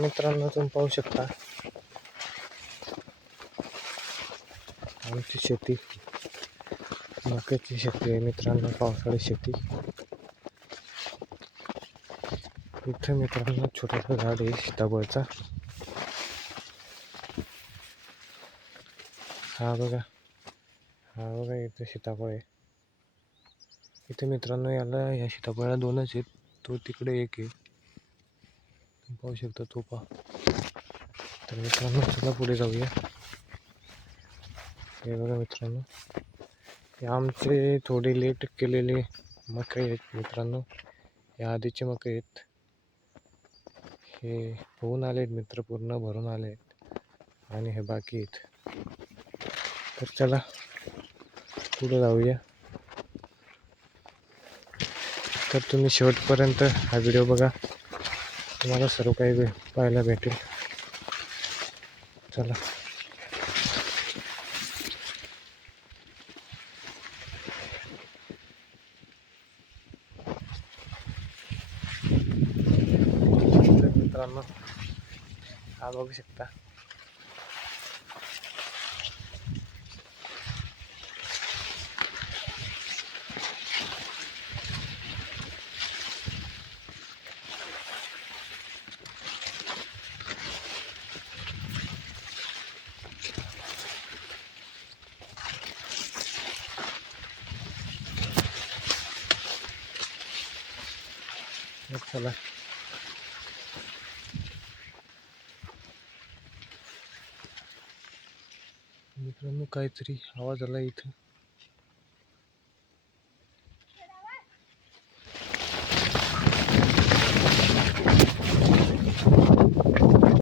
मित्रांनो तुम्ही पाहू शकता आमची शेती मक्याची शेती आहे मित्रांनो, पावसाळी शेती. इथं मित्रांनो छोटंसं झाड आहे सीताफळचा. हा बघा इथं सीताफळ आहे. इथे मित्रांनो या सीताफळाला दोनच आहेत, तो तिकडे एक आहे, तुम्ही पाहू शकता तो पहा. तर मित्रांनो चला पुढे जाऊया. हे बघा मित्रांनो, हे आमचे थोडे लेट केलेले मके आहेत मित्रांनो. हे आधीचे मके आहेत, हे होऊन आले आहेत मित्र, पूर्ण भरून आले आहेत आणि हे बाकी आहेत. तर चला पुढे जाऊया. तर तुम्ही शेवटपर्यंत हा व्हिडिओ बघा, तुम्हाला सर्व काही पाहायला भेटेल. चला मित्रांनो, हा बघू शकता चला मित्रांनो, काहीतरी आवाज आला इथं.